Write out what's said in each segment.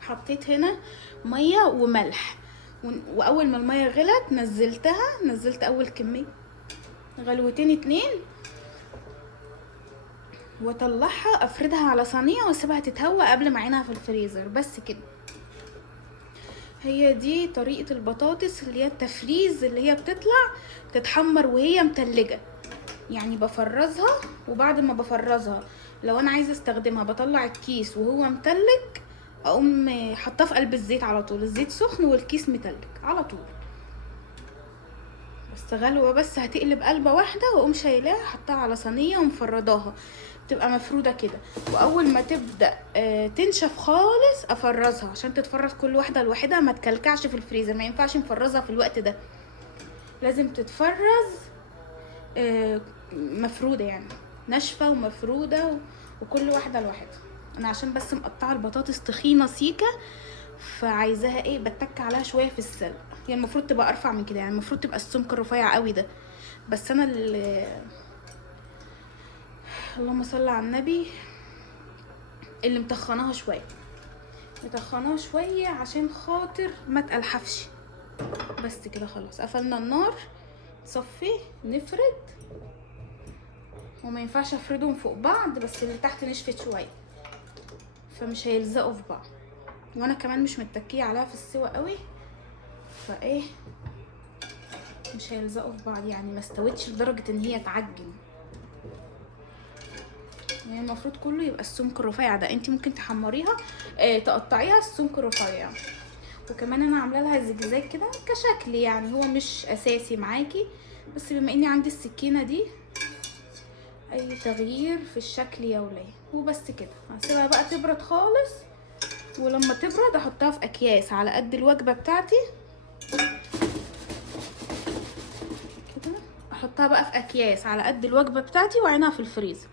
حطيت هنا ميه وملح، واول ما الميه غلت نزلت اول كميه غلوتين 2 واطلعها افردها على صينيه واسيبها تتهوى قبل ما اعينها في الفريزر. بس كده، هي دي طريقه البطاطس اللي هي التفريز، اللي هي بتطلع تتحمر وهي متلجه. يعني بفرزها، وبعد ما بفرزها لو انا عايزه استخدمها بطلع الكيس وهو متلج، اقوم حطاه في قلب الزيت على طول، الزيت سخن والكيس متلج على طول. بس غلوه بس هتقلب قلبه واحده، واقوم شايلاها حطها على صينيه ومفرداها، تبقى مفروده كده. واول ما تبدا تنشف خالص افرزها، عشان تتفرز كل واحده لوحدها، ما تكلكعش في الفريزر. ما ينفعش نفرزها في الوقت ده، لازم تتفرز مفروده، يعني ناشفه ومفروده وكل واحده لوحدها. انا عشان بس مقطعه البطاطس تخينه سيكه، فعايزاها ايه، بتك عليها شويه في السلق. هي المفروض تبقى ارفع من كده، يعني المفروض تبقى السمك الرفيع قوي ده، بس انا اللهم صل على النبي اللي متخناها شويه عشان خاطر ما تقلحفش. بس كده خلاص، قفلنا النار، نصفي نفرد. وما ينفعش افردهم فوق بعض، بس اللي تحت نشفت شويه فمش هيلزقوا في بعض، وانا كمان مش متكيه عليها في السوا قوي، فايه مش هيلزقوا في بعض، يعني ما استوتش لدرجه ان هي تعجن. يعني المفروض كله يبقى السمك الرفيع ده. انت ممكن تحمريها تقطعيها السمك الرفيع. وكمان انا عامله لها زجزاج كده كشكل، يعني هو مش اساسي معاكي، بس بما اني عندي السكينه دي اي تغيير في الشكل يا وليه. وبس كده، هسيبها بقى تبرد خالص، ولما تبرد احطها في اكياس على قد الوجبه بتاعتي كده. احطها بقى في اكياس على قد الوجبه بتاعتي واعينها في الفريزر.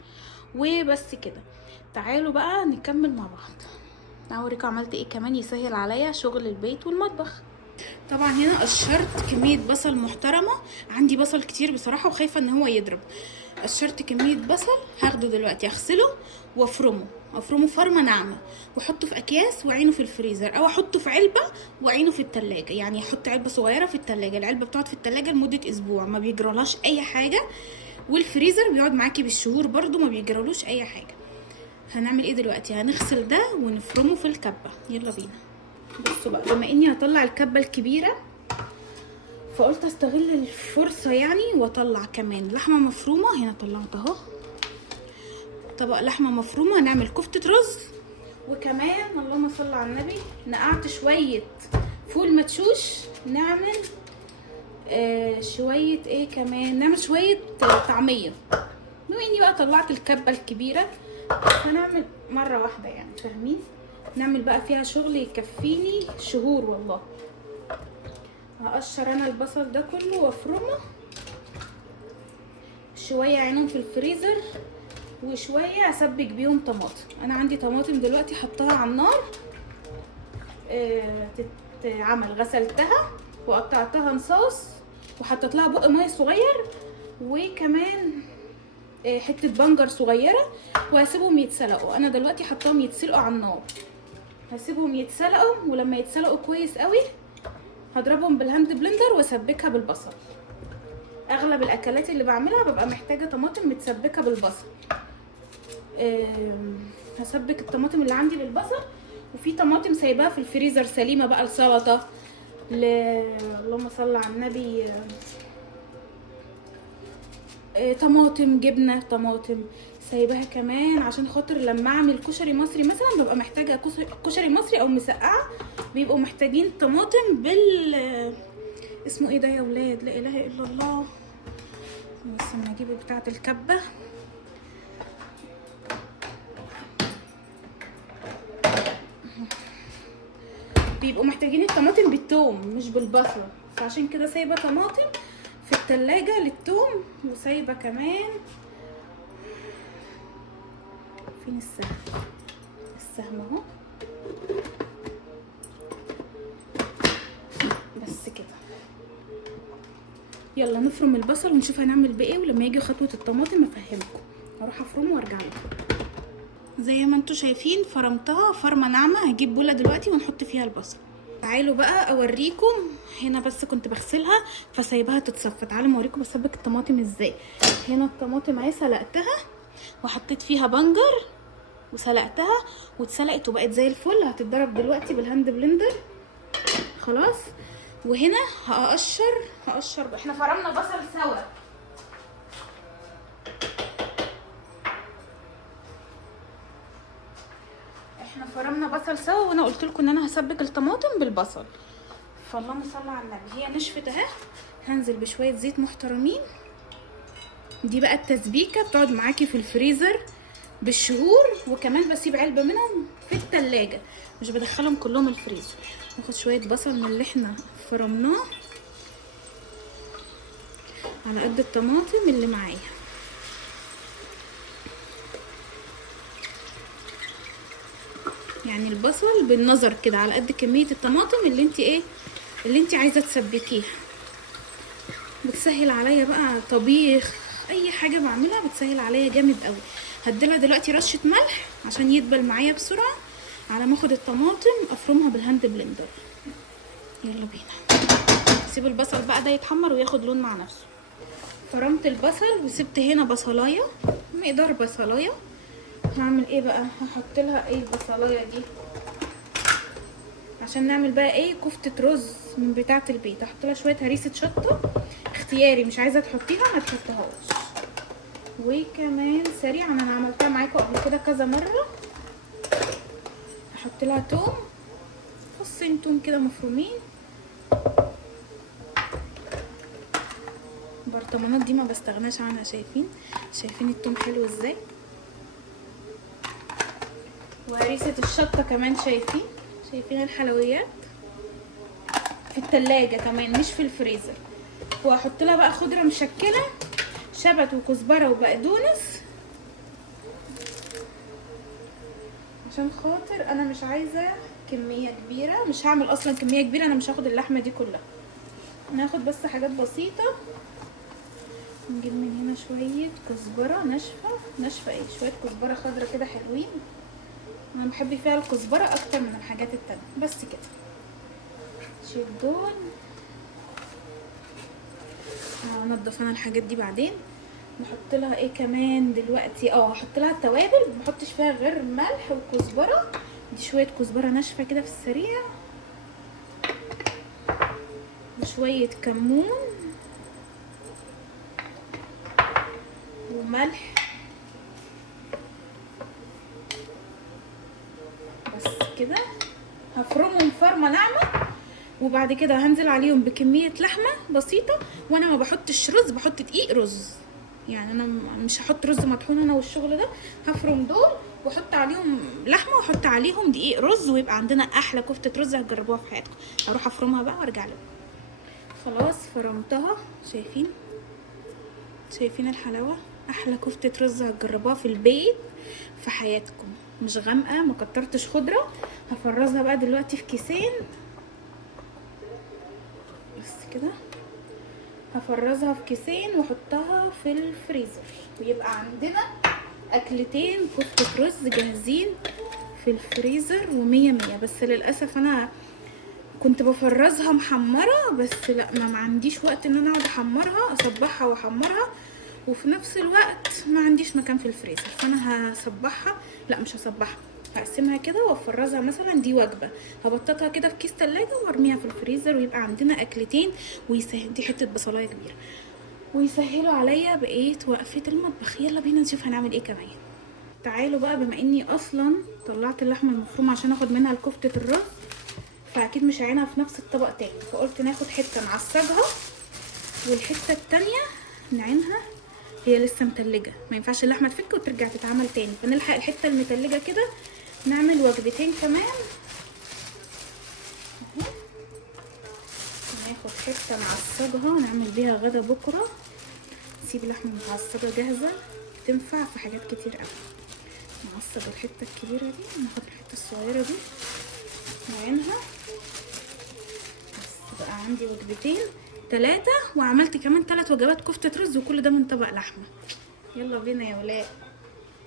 وبس كده، تعالوا بقى نكمل مع بعض. اوريكم عملت ايه كمان يسهل عليا شغل البيت والمطبخ. طبعا هنا قشرت كميه بصل محترمه، عندي بصل كتير بصراحه وخايفه ان هو يضرب، قشرت كميه بصل، هاخده دلوقتي اغسله وافرمه فرمه ناعمه، واحطه في اكياس وعينه في الفريزر، او احطه في علبه وعينه في التلاجة. يعني احط علبه صغيره في التلاجة، العلبه بتقعد في التلاجة لمده اسبوع ما بيجرالهاش اي حاجه، والفريزر بيقعد معاكي بالشهور برضو ما بيجرالوش اي حاجه. هنعمل ايه دلوقتي؟ هنغسل ده ونفرمه في الكبه. يلا بينا. بصوا بقى، بما اني هطلع الكبه الكبيره فقلت استغل الفرصه يعني واطلع كمان لحمه مفرومه. هنا طلعت اهو طبق لحمه مفرومه، هنعمل كفته رز. وكمان اللهم صل على النبي نقعت شويه فول مدشوش، نعمل شويه ايه كمان، نعمل شويه طعميه. بما اني بقى طلعت الكبه الكبيره هنعمل مره واحده، يعني فاهمين، نعمل بقى فيها شغل يكفيني شهور والله. هقشر انا البصل ده كله وافرمه، شويه عينهم في الفريزر وشويه اسبك بيهم طماطم. انا عندي طماطم دلوقتي حطها على النار تتعمل، غسلتها وقطعتها نصاص وحطيت لها بق ميه صغير، وكمان حته بنجر صغيره، وهسيبهم يتسلقوا. انا دلوقتي حطاهم يتسلقوا على النار، هسيبهم يتسلقوا، ولما يتسلقوا كويس قوي هضربهم بالهاند بلندر واسبكها بالبصل. اغلب الاكلات اللي بعملها ببقى محتاجه طماطم متسبكه بالبصل. هسبك الطماطم اللي عندي بالبصل، وفي طماطم سايباها في الفريزر سليمه بقى لسلطه، اللهم صل على النبي، طماطم جبنه، طماطم سايباها كمان عشان خاطر لما اعمل كشري مصري مثلا ببقى محتاجه كشري مصري او مسقعه، بيبقوا محتاجين طماطم اسمه ايه ده يا ولاد، لا اله الا الله. بس اما اجيب بتاعه الكبه، بيبقوا محتاجين الطماطم بالثوم مش بالبصل، فعشان كده سايبه طماطم في التلاجة للثوم، وسايبه كمان فين السهم اهو. بس كده، يلا نفرم البصل ونشوف هنعمل بايه، ولما يجي خطوه الطماطم افهمكم. هروح افرمه وارجع لكم. زي ما انتوا شايفين فرمتها فرمه ناعمه. هجيب بوله دلوقتي ونحط فيها البصل. تعالوا بقى اوريكم. هنا بس كنت بغسلها فسايبها تتصفى، تعالوا اوريكم بسبك الطماطم ازاي. هنا الطماطم اهي سلقتها وحطيت فيها بنجر وسلقتها واتسلقت وبقت زي الفل. هتتضرب دلوقتي بالهاند بلندر خلاص. وهنا هقشر بقى. احنا فرمنا بصل سوا، وانا قلت لكم ان انا هسبك الطماطم بالبصل، فاللهم صل على النبي. هي نشفت اهي، هنزل بشويه زيت محترمين. دي بقى التسبيكه بتقعد معاكي في الفريزر بالشهور، وكمان بسيب علبه منهم في التلاجة، مش بدخلهم كلهم الفريزر. ناخد شويه بصل من اللي احنا فرمناه على قد الطماطم اللي معايا. يعني البصل بالنظر كده على قد كميه الطماطم اللي انت عايزه تسبكيها. بتسهل عليا بقى طبيخ، اي حاجه بعملها بتسهل عليا جامد قوي. هديلها دلوقتي رشه ملح عشان يدبل معايا بسرعه، على ما اخد الطماطم افرمها بالهاند بلندر. يلا بينا. سيب البصل بقى ده يتحمر وياخد لون مع نفسه. فرمت البصل وسبت هنا بصلايه، مقدار بصلايه. هعمل ايه بقى؟ هحط لها ايه البصلايه دي عشان نعمل بقى ايه كفته رز من بتاعه البيت. هحط لها شويه هريسه شطه اختياري، مش عايزه تحطيها ما تحطيهاش. وكمان سريعا انا عملتها معاكم قبل كده كذا مره، هحط لها توم، فصين توم كده مفرومين. البرطمانات دي ما بستغناش عنها، شايفين التوم حلو ازاي، وهريسه الشطه كمان. شايفين الحلويات في التلاجة كمان مش في الفريزر. وهحط لها بقى خضره مشكله، شبت وكزبره وبقدونس، عشان خاطر انا مش عايزه كميه كبيره، مش هعمل اصلا كميه كبيره، انا مش هاخد اللحمه دي كلها، انا هاخد بس حاجات بسيطه نجيب من هنا شويه كزبره ناشفه ايه، شويه كزبره خضرا كده حلوين. انا بحب فيها الكزبره اكتر من الحاجات التانية. بس كده شيل دول. هنضف انا الحاجات دي بعدين. نحط لها ايه كمان دلوقتي؟ هحط لها التوابل. ما بحطش فيها غير ملح وكزبره. دي شويه كزبره ناشفه كده في السريع، وشويه كمون وملح بس كده. هفرمهم فرمه ناعمه، وبعد كده هنزل عليهم بكميه لحمه بسيطه. وانا ما بحطش رز، بحط دقيق رز. يعني انا مش هحط رز مطحون انا والشغل ده. هفرم دول واحط عليهم لحمه واحط عليهم دقيق رز، ويبقى عندنا احلى كفته رز هتجربوها في حياتكم. هروح افرمها بقى وارجع لكم. خلاص فرمتها. شايفين الحلاوه؟ احلى كفته رز هتجربوها في البيت في حياتكم. مش غامقه، ما كترتش خضره. هفرزها بقى دلوقتي في كيسين بس كده. هفرزها في كيسين واحطها في الفريزر، ويبقى عندنا اكلتين كفتة رز جاهزين في الفريزر ومية مية. بس للاسف انا كنت بفرزها محمرة، بس لا، ما عنديش وقت ان انا اقعد احمرها، اصبحها واحمرها، وفي نفس الوقت ما عنديش مكان في الفريزر. فانا هصبحها، لا مش هصبحها، هقسمها كده وافرزها. مثلا دي وجبه هبططها كده في كيس تلاجة وارميها في الفريزر، ويبقى عندنا اكلتين. ويسهل، دي حته بصلايه كبيره، ويسهلوا عليا بقيه وقفه المطبخ. يلا بينا نشوف هنعمل ايه كمان. تعالوا بقى، بما اني اصلا طلعت اللحمه المفرومه عشان اخد منها لكفته الرز، فاكيد مش هعينها في نفس الطبق تاني. فقلت ناخد حته نعصجها والحته التانيه نعينها. هي لسه متلجه، ما ينفعش اللحمه تفك وترجع تتعمل تاني، فنلحق الحته المتلجه كده نعمل وجبتين كمان. ناخد حته نعصجها نعمل بيها غدا بكره. نسيب لحمه متعصجه جاهزه، تنفع في حاجات كتير قوي. نعصج الحته الكبيره دي، ناخد الحته الصغيره دي نعينها. بس بقى عندي وجبتين 3، وعملت كمان 3 وجبات كفته رز، وكل ده من طبق لحمه. يلا بينا يا ولاد.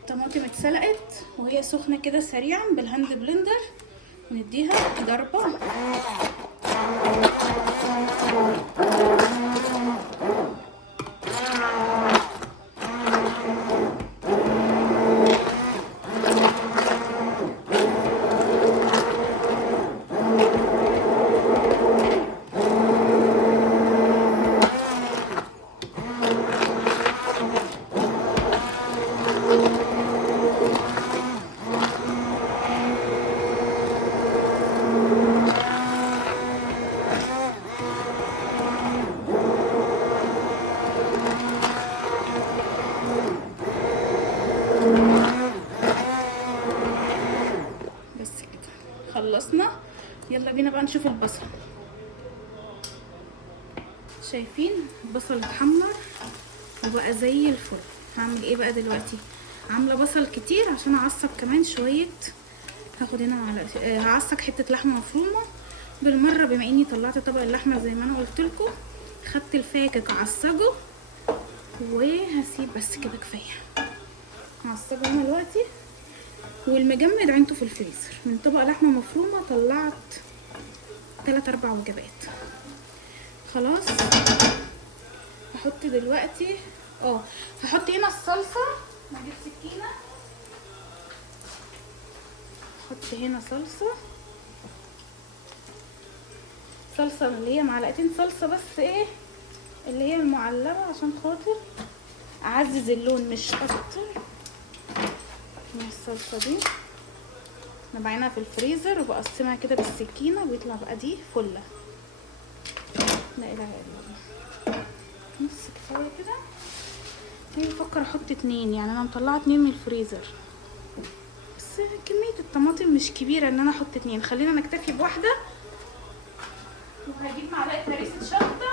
الطماطم اتسلقت وهي سخنه كده سريعا بالهاند بلندر، نديها ضربه. خلصنا. يلا بينا بقى نشوف البصل. شايفين البصل اتحمر وبقى زي الفل. هعمل ايه بقى دلوقتي؟ عامله بصل كتير عشان اعصق كمان شويه. هاخد هنا هعصق حته لحمه مفرومه بالمره. بما اني طلعت طبق اللحمه زي ما انا قلت لكم، خدت الفاكك اعصجه وهسيب. بس كده كفايه. هعصجه هنا دلوقتي، والمجمد عينته في الفريزر. من طبق لحمه مفرومه طلعت 3-4 وجبات. خلاص هحط دلوقتي هحط هنا الصلصه. هجيب سكينه، احط هنا صلصه اللي هي معلقتين صلصه، بس ايه اللي هي المعلبه، عشان خاطر اعزز اللون مش اكتر. الصلصه دي انا بعينها في الفريزر وبقسمها كده بالسكينه، ويطلع بقى دي فله. لا اله الا الله. نص كفايه كده. هي بفكر احط 2، يعني انا مطلعه 2 من الفريزر، بس كميه الطماطم مش كبيره ان انا احط 2. خلينا نكتفي بواحده. وهجيب معلقه هريسه شطه.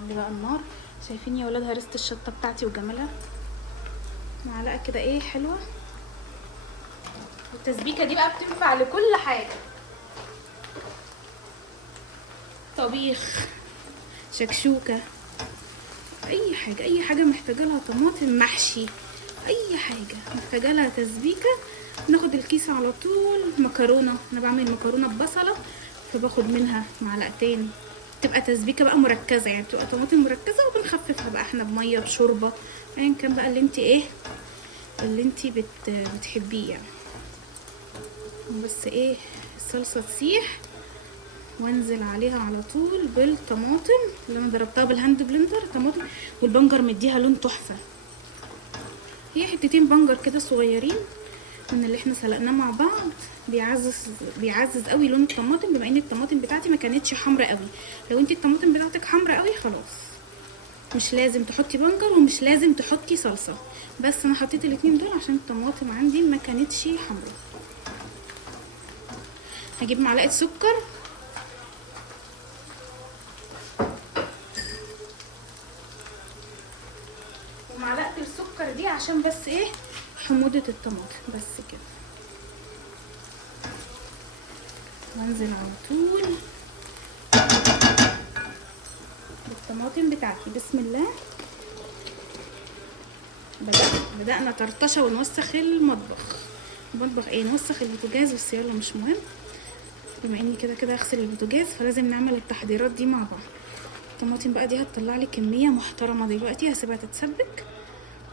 عندي بقى النار. شايفين يا ولاد هريسه الشطه بتاعتي وجمالها؟ معلقه كده ايه حلوه. والتسبيكه دي بقى بتنفع لكل حاجه. طبيخ، شكشوكه، اي حاجه محتاجه لها طماطم، محشي، اي حاجه محتاجه لها تسبيكه ناخد الكيس على طول. مكرونه، انا بعمل مكرونه ببصله فباخد منها معلقتين، تبقى تسبيكه بقى مركزه، يعني بتبقى طماطم مركزه وبنخففها بقى احنا بميه بشوربه ايا كان بقى اللي انت ايه اللي انت بتحبيه يعني. بس ايه الصلصه تسيح وانزل عليها على طول بالطماطم اللي انا ضربتها بالهاند بلندر. طماطم والبنجر مديها لون تحفه، هي حتتين بنجر كده صغيرين من اللي احنا سلقناه مع بعض، بيعزز قوي لون الطماطم. بما ان الطماطم بتاعتي ما كانتش حمرا قوي، لو انت الطماطم بتاعتك حمرا قوي خلاص مش لازم تحطي بنجر ومش لازم تحطي صلصه، بس انا حطيت الاتنين دول عشان الطماطم عندي ما كانتش حمرا. هجيب معلقه سكر ومعلقه السكر دي عشان بس ايه حموضه الطماطم بس كده. وانزل على طول بالطماطم بتاعتي. بسم الله. بدأنا طرطشه ونوسخ المطبخ ايه نوسخ البوتاجاز، بس يلا مش مهم، بما اني كده هغسل البوتاجاز فلازم نعمل التحضيرات دي مع بعض. الطماطم بقى دي هتطلع لي كميه محترمه دلوقتي، هسيبها تتسبك.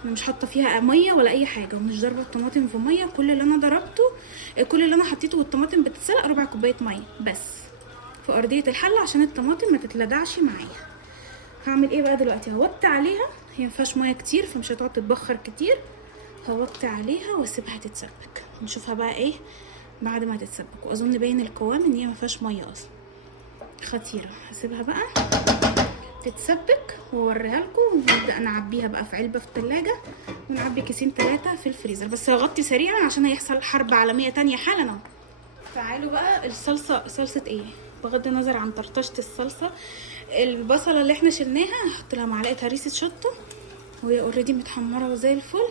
انا مش حاطه فيها ميه ولا اي حاجه ومش ضاربه الطماطم في ميه، كل اللي انا حطيته والطماطم بتتسلق ربع كوبايه ميه بس في ارضيه الحله عشان الطماطم ما تتلدعش معايا. هعمل ايه بقى دلوقتي؟ هوطي عليها، هي مفيهاش ميه كتير فمش هتقعد تتبخر كتير. هوطي عليها واسيبها تتسبك، نشوفها بقى ايه بعد ما تتسبك. واظن باين القوام ان هي مفيهاش ميه اصلا، خطيره. هسيبها بقى تتسبك واوريها لكم، ونبدا نعبيها بقى في علبه في التلاجة ونعبي كيسين 3 في الفريزر. بس هغطي سريعا عشان هيحصل حرب عالميه تانية حالا. تعالوا بقى صلصه ايه، بغض النظر عن طرطشه الصلصه. البصله اللي احنا شلناها هحط لها معلقه هريسه شطه وهي اوريدي متحمره وزي الفل،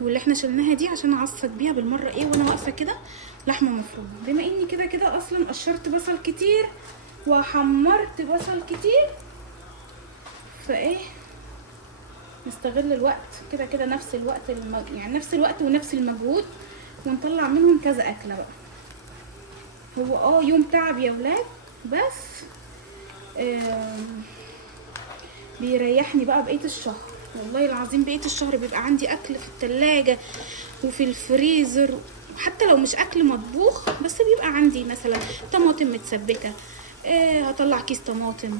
واللي احنا شلناها دي عشان اعصج بيها بالمره ايه وانا واقفه كده لحمه مفرومه. بما اني كده اصلا قشرت بصل كتير وحمرت بصل كتير فايه نستغل الوقت كده نفس الوقت يعني نفس الوقت ونفس المجهود ونطلع منهم كذا اكله بقى. هو يوم تعب يا ولاد، بس بيريحني بقى بقيه الشهر. والله العظيم بقيه الشهر بيبقى عندي اكل في التلاجة وفي الفريزر، حتى لو مش اكل مطبوخ بس بيبقى عندي مثلا طماطم متسبكه، هطلع كيس طماطم،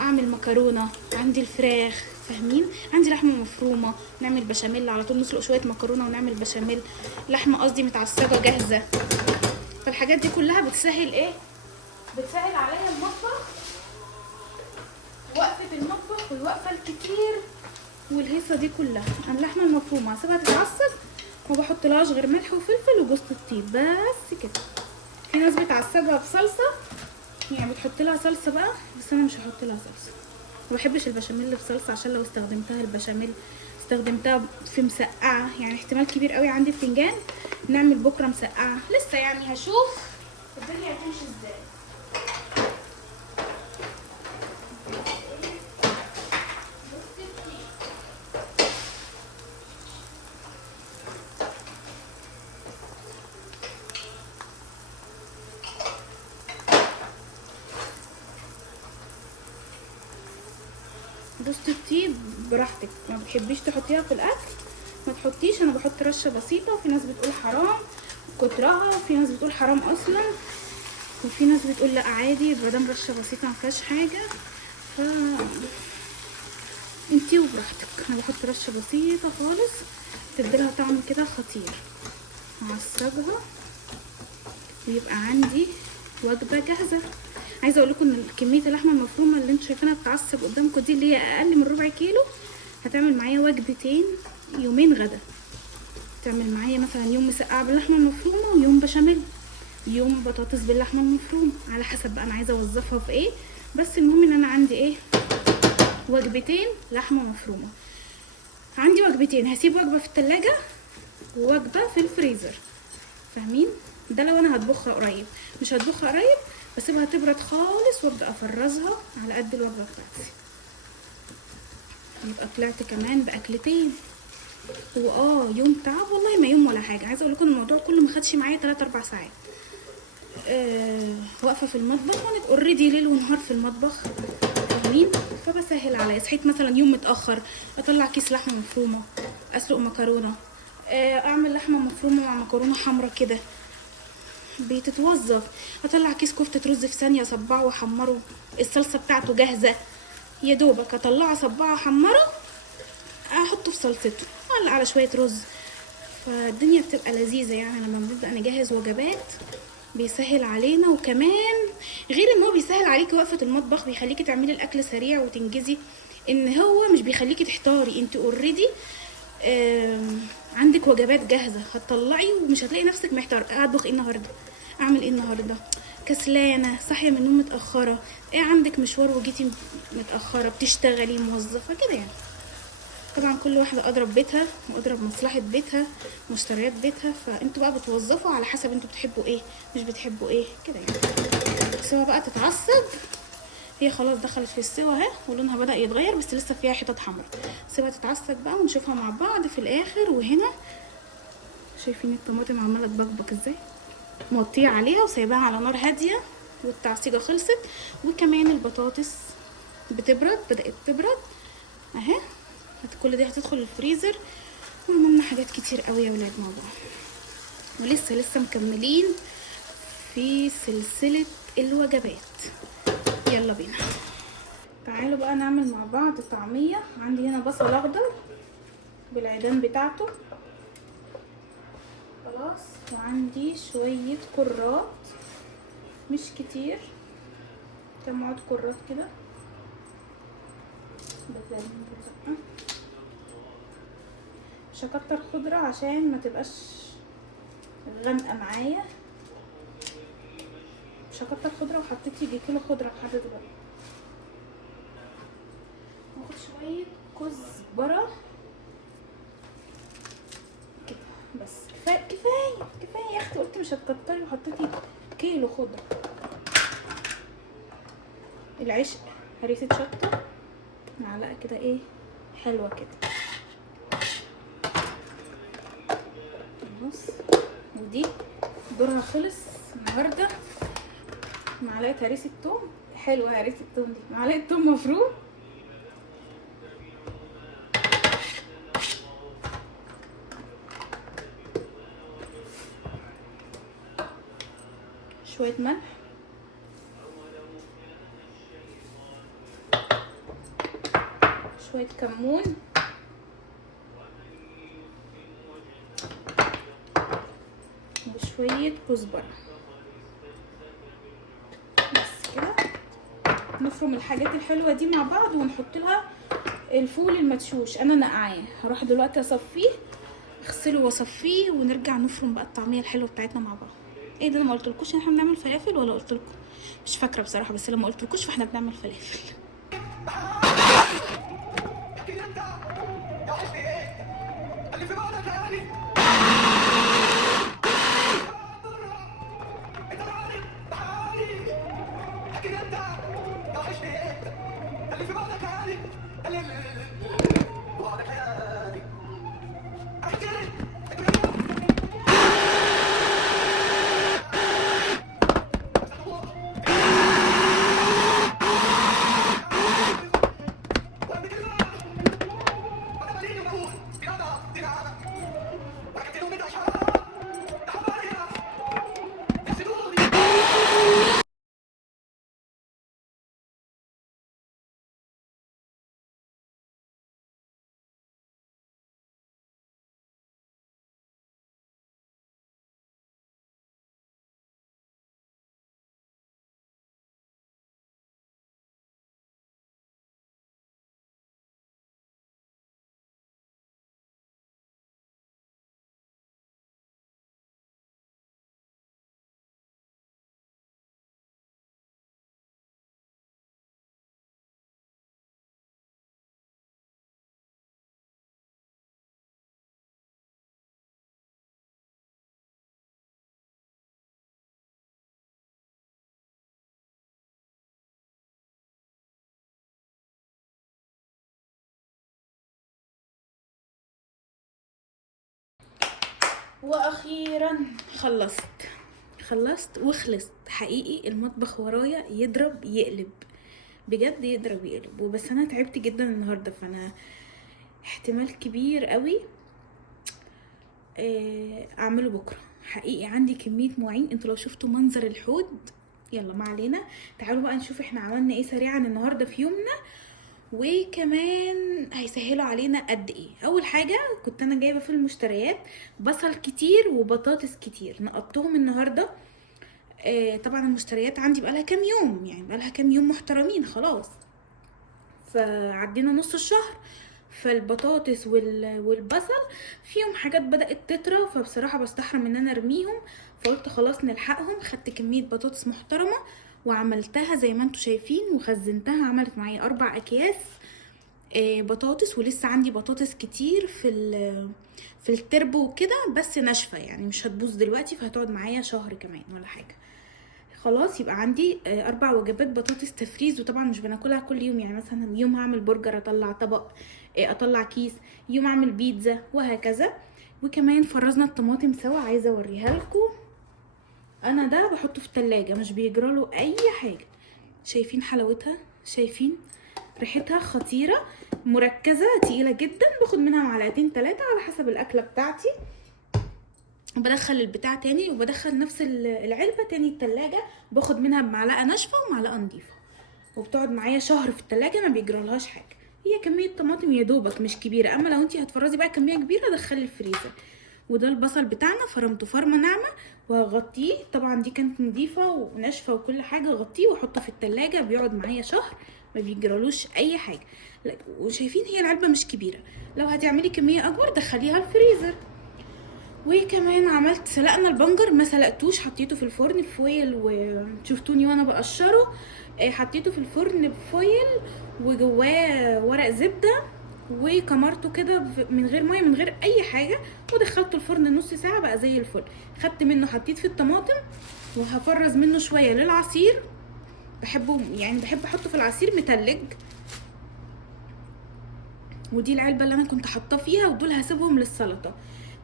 اعمل مكرونه، عندي الفراخ فاهمين، عندي لحمه مفرومه، نعمل بشاميل على طول، نسلق شويه مكرونه ونعمل بشاميل، لحمه قصدي متعصجه جاهزه. فالحاجات دي كلها بتسهل عليا المطبخ، وقفه المطبخ والوقفه الكتير والهيصه دي كلها. انا اللحمه المفرومه هسيبها تتعصج وما بحطلهاش غير ملح وفلفل وجوز الطيب بس كده. في ناس بتعصبها بصلصه، يعني بتحط لها صلصه بقى، بس انا مش هحط لها صلصه. ما بحبش البشاميل بصلصه عشان لو استخدمتها البشاميل استخدمتها في مسقعه، يعني احتمال كبير قوي عندي بتنجان نعمل بكره مسقعه لسه، يعني هشوف الدنيا هتمشي ازاي. جوز الطيب براحتك، ما بتحبيش تحطيها في الاكل ما تحطيش، انا بحط رشه بسيطه. وفي ناس بتقول حرام كترها، وفي ناس بتقول حرام اصلا، وفي ناس بتقول لا عادي مادام رشه بسيطه ما فيهاش حاجه. ف انتي وبراحتك، انا بحط رشه بسيطه خالص تديلها طعم كده خطير. هعصجها ويبقى عندي وجبه جاهزه. عايزه اقول لكم ان كميه اللحمه المفرومه اللي انتوا شايفينها بتعصب قدامكم دي اللي هي اقل من ربع كيلو هتعمل معايا وجبتين يومين غدا. تعمل معايا مثلا يوم مسقعه باللحمه المفرومه ويوم بشاميل، يوم بطاطس باللحمه المفرومه، على حسب بقى انا عايزه اوظفها في ايه. بس المهم ان انا عندي وجبتين لحمه مفرومه. عندي وجبتين، هسيب وجبه في التلاجة ووجبه في الفريزر، فاهمين؟ ده لو انا هطبخها قريب. مش هطبخها قريب بسيبها تبرد خالص وابدا افرزها على قد الوجبه بتاعتي. يبقى طلعت كمان باكلتين. هو يوم تعب والله، ما يوم ولا حاجه. عايزه اقول لكم الموضوع كله ما خدش معايا 3 4 ساعات. واقفه في المطبخ، وانا اوريدي ليل ونهار في المطبخ فاهمين. فبسهل عليا. صحيت مثلا يوم متاخر، اطلع كيس لحمه مفرومه، اسلق مكرونه، اعمل لحمه مفرومه مع مكرونه حمرا كده بتتوظف. اطلع كيس كفته رز في ثانيه، اصبعه واحمره، الصلصه بتاعته جاهزه، يا دوبك اطلعه اصبعه احمره، احطه في صلصته، اقلق على شويه رز. فالدنيا بتبقى لذيذه يعني لما بنبدا نجهز وجبات، بيسهل علينا. وكمان غير ان هو بيسهل عليكي وقفه المطبخ، بيخليكي تعملي الاكل سريع وتنجزي، ان هو مش بيخليكي تحتاري، انت اوريدي عندك وجبات جاهزه هتطلعي، ومش هتلاقي نفسك محتار اطبخ ايه النهارده، اعمل ايه النهارده، كسلانه، صاحيه من النوم متاخره، عندك مشوار وجيتي متاخره، بتشتغلي، موظفه كده يعني. طبعا كل واحده اضرب بيتها واضرب مصلحه بيتها، مشتريات بيتها، فانتوا بقى بتوظفوا على حسب انتوا بتحبوا ايه مش بتحبوا ايه كده يعني. سوا بقى تتعصب، هي خلاص دخلت في السوا اهي، ولونها بدأ يتغير بس لسه فيها حتت حمرا. سيبها تتعصب بقى ونشوفها مع بعض في الاخر. وهنا شايفين الطماطم عماله تبقبق ازاي، موطيه عليها وسايباها على نار هاديه، والتعصيجه خلصت. وكمان البطاطس بتبرد، بدأت تبرد اهي. كل دي هتدخل الفريزر. وعملنا حاجات كتير قوي يا ولاد مع بعض، ولسه مكملين في سلسله الوجبات. يلا بينا، تعالوا بقى نعمل مع بعض طعميه. عندي هنا بصل اخضر بالعيدان بتاعته خلاص، وعندي شويه كرات مش كتير، كام عود كرات كده، مش هكتر خضره عشان ما تبقاش غامقه معايا. مش هكتر خضره، وحطيت يجي كيلو خضره لحد دلوقتي. هاخد شويه كزبره كده بس. كفايه يا اختي، قلت مش هتكتري وحطيتي كيلو خضره. العشق هريسه شطه، معلقه كده ايه حلوه كده. بص، ودي دورها خلص النهارده. معلقه هريسه توم حلوه، هريسه التوم دي معلقه توم مفروم، شويه ملح، شويه كمون، وشويه كزبره. بس كده نفرم الحاجات الحلوه دي مع بعض، ونحط لها الفول المدشوش. انا نقعاه، هروح دلوقتي اصفيه، اغسله واصفيه، ونرجع نفرم بقى الطعميه الحلوه بتاعتنا مع بعض. ايه ده، انا ما قلتلكوش ان احنا بنعمل فلافل ولا قلت لكم؟ مش فاكره بصراحه، بس لما قلتلكوش فاحنا بنعمل فلافل. واخيرا خلصت وخلصت. حقيقي المطبخ ورايا يضرب يقلب، بجد يضرب يقلب. وبس انا تعبت جدا النهارده، فانا احتمال كبير قوي اعمله بكره. حقيقي عندي كميه مواعين، انتوا لو شفتوا منظر الحوض. يلا ما علينا، تعالوا بقى نشوف احنا عملنا ايه سريعا النهارده في يومنا، وكمان هيسهلوا علينا قد ايه. اول حاجه كنت انا جايبه في المشتريات بصل كتير وبطاطس كتير، نقطتهم النهارده. طبعا المشتريات عندي بقالها كام يوم، يعني بقالها كام يوم محترمين خلاص، فعدينا نص الشهر. فالبطاطس والبصل فيهم حاجات بدأت تطرى، فبصراحة بستحرم ان انا ارميهم، فقلت خلاص نلحقهم. خدت كمية بطاطس محترمة وعملتها زي ما انتوا شايفين وخزنتها، عملت معايا 4 اكياس بطاطس. ولسه عندي بطاطس كتير في التربو وكده، بس ناشفة يعني مش هتبوظ دلوقتي، فهتقعد معايا شهر كمان ولا حاجة. خلاص يبقى عندي 4 وجبات بطاطس تفريز، وطبعا مش بناكلها كل يوم، يعني مثلا يوم هعمل برجر اطلع طبق، اطلع كيس، يوم اعمل بيتزا وهكذا. وكمان فرزنا الطماطم سوا، عايزه اوريها لكم. انا ده بحطه في التلاجة مش بيجراله اي حاجه. شايفين حلاوتها؟ شايفين ريحتها؟ خطيره، مركزه، تقيله جدا. باخد منها معلقتين 3 على حسب الاكله بتاعتي، وبدخل البتاع تاني، وبدخل نفس العلبه تاني التلاجة. باخد منها بمعلقه ناشفه ومعلقه نضيفه، وبتقعد معايا شهر في التلاجة، ما بيجرالهاش حاجه. هي كميه طماطم يا دوبك مش كبيره، اما لو انتي هتفرزي بقى كميه كبيره دخلي الفريزر. وده البصل بتاعنا فرمته فرمه ناعمه، وهغطيه. طبعا دي كانت نضيفه وناشفه وكل حاجه، غطيه واحطه في التلاجة، بيقعد معايا شهر ما بيجرالوش اي حاجه. وشايفين هي العلبه مش كبيره، لو هتعملي كميه اكبر دخليها الفريزر. وكمان سلقنا البنجر، ما سلقتوش، حطيته في الفرن بفويل، وشفتوني وانا بقشره. حطيته في الفرن بفويل وجواه ورق زبده، وكمرته كده من غير ميه من غير اي حاجه، ودخلته الفرن نص ساعه بقى زي الفل. خدت منه حطيت في الطماطم، وهفرز منه شويه للعصير. بحبه يعني بحب احطه في العصير متلج. ودي العلبه اللي انا كنت حاطاه فيها، ودول هسيبهم للسلطه.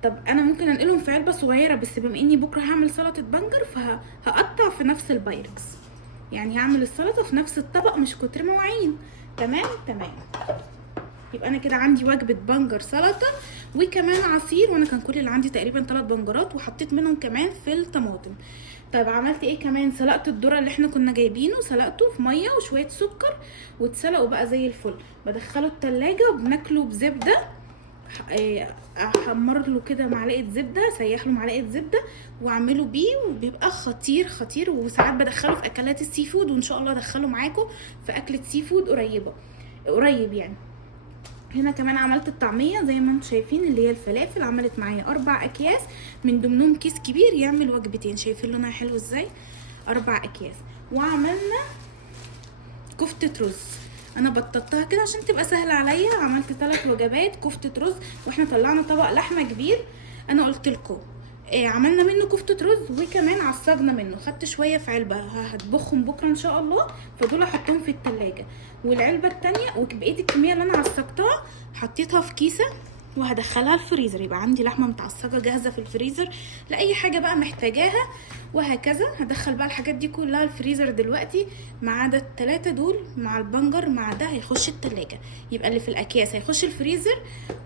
طب انا ممكن انقلهم في علبه صغيره، بس بما اني بكره هعمل سلطه بنجر فهقطع في نفس البايركس، يعني هعمل السلطه في نفس الطبق، مش كتر مواعين. تمام. يبقى انا كده عندي وجبه بنجر سلطه وكمان عصير، وانا كان كل اللي عندي تقريبا 3 بنجرات، وحطيت منهم كمان في الطماطم. طيب عملت ايه كمان؟ سلقت الذره اللي احنا كنا جايبينه، سلقته في ميه وشويه سكر، واتسلقوا بقى زي الفل. بدخله التلاجة وبناكله بزبده. احمر له كده معلقه زبده، سيح له معلقه زبده واعمله بيه، وبيبقى خطير خطير. وساعات بدخله في اكلات السي فود، وان شاء الله ادخله معاكم في اكله سي فود قريب يعني. هنا كمان عملت الطعميه زي ما انتم شايفين، اللي هي الفلافل. عملت معايا 4 اكياس، من ضمنهم كيس كبير يعمل وجبتين. شايفين لونها حلو ازاي؟ 4 اكياس. وعملنا كفته رز، انا بططتها كده عشان تبقى سهله عليا. عملت 3 وجبات كفته رز، واحنا طلعنا طبق لحمه كبير. انا قلت لكم عملنا منه كفته رز، وكمان عصجنا منه. خدت شويه في علبه هطبخهم بكره ان شاء الله، فدول احطهم في التلاجة. والعلبه التانية وبقيه الكميه اللي انا عصجتها حطيتها في كيسه، وهدخلها الفريزر. يبقى عندي لحمه متعصجه جاهزه في الفريزر لاي حاجه بقى محتاجاها، وهكذا. هدخل بقى الحاجات دي كلها الفريزر دلوقتي، ما عدا ال3 دول مع البنجر مع ده هيخش التلاجة. يبقى اللي في الاكياس هيخش الفريزر،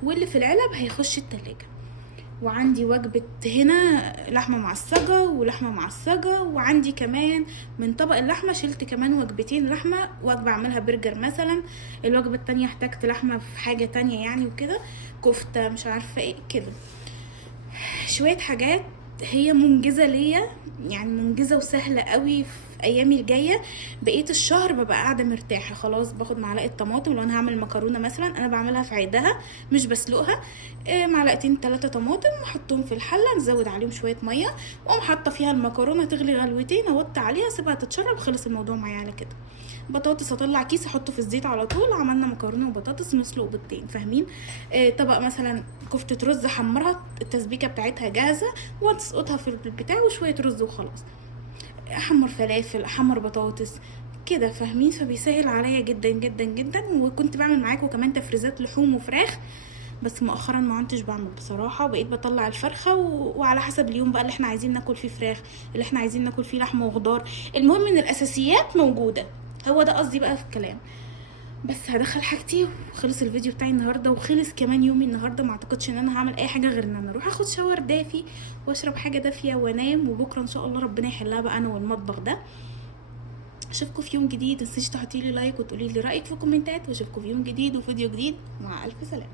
واللي في العلب هيخش التلاجة. وعندي وجبه هنا لحمه معصجه ولحمه معصجه، وعندي كمان من طبق اللحمه شلت كمان وجبتين لحمه، وجبه اعملها برجر مثلا. الوجبه التانية احتاجت لحمه في حاجه تانية يعني وكده، كفته مش عارفه ايه كده. شويه حاجات هي منجزه ليا، يعني منجزه وسهله قوي. في ايامي الجايه بقيه الشهر ببقى قاعده مرتاحه خلاص. باخد معلقه طماطم، لو انا هعمل مكرونه مثلا انا بعملها في عيدها مش بسلقها. معلقتين 3 طماطم احطهم في الحله، نزود عليهم شويه ميه، واقوم حاطه فيها المكرونه تغلي غلوتين، اوطي عليها اسيبها تتشرب، خلص الموضوع معايا على كده. بطاطس اطلع كيس احطه في الزيت على طول، عملنا مكرونه وبطاطس مسلوق بيضتين. فاهمين؟ طبق مثلا كفته رز حمرها، التسبيكه بتاعتها جاهزه، وتسقطها في البتاع وشويه رز وخلاص. احمر فلافل، احمر بطاطس كده، فاهمين؟ فبيسهل عليا جدا جدا جدا. وكنت بعمل معاكم كمان تفريزات لحوم وفراخ، بس مؤخرا ما عدتش بعمل بصراحه، وبقيت بطلع الفرخه وعلى حسب اليوم بقى اللي احنا عايزين ناكل فيه فراخ، اللي احنا عايزين ناكل فيه لحمه وخضار. المهم ان الاساسيات موجوده، هو ده قصدي بقى في الكلام. بس هدخل حاجتي وخلص الفيديو بتاعي النهارده، وخلص كمان يومي النهارده. ما اعتقدش ان انا هعمل اي حاجه غير ان انا اروح اخد شاور دافي واشرب حاجه دافيه وانام، وبكره ان شاء الله ربنا يحلها بقى انا والمطبخ ده. اشوفكم في يوم جديد، متنسيش تحطي لي لايك وتقولي لي رايك في الكومنتات، واشوفكم في يوم جديد وفيديو جديد. مع الف سلامه.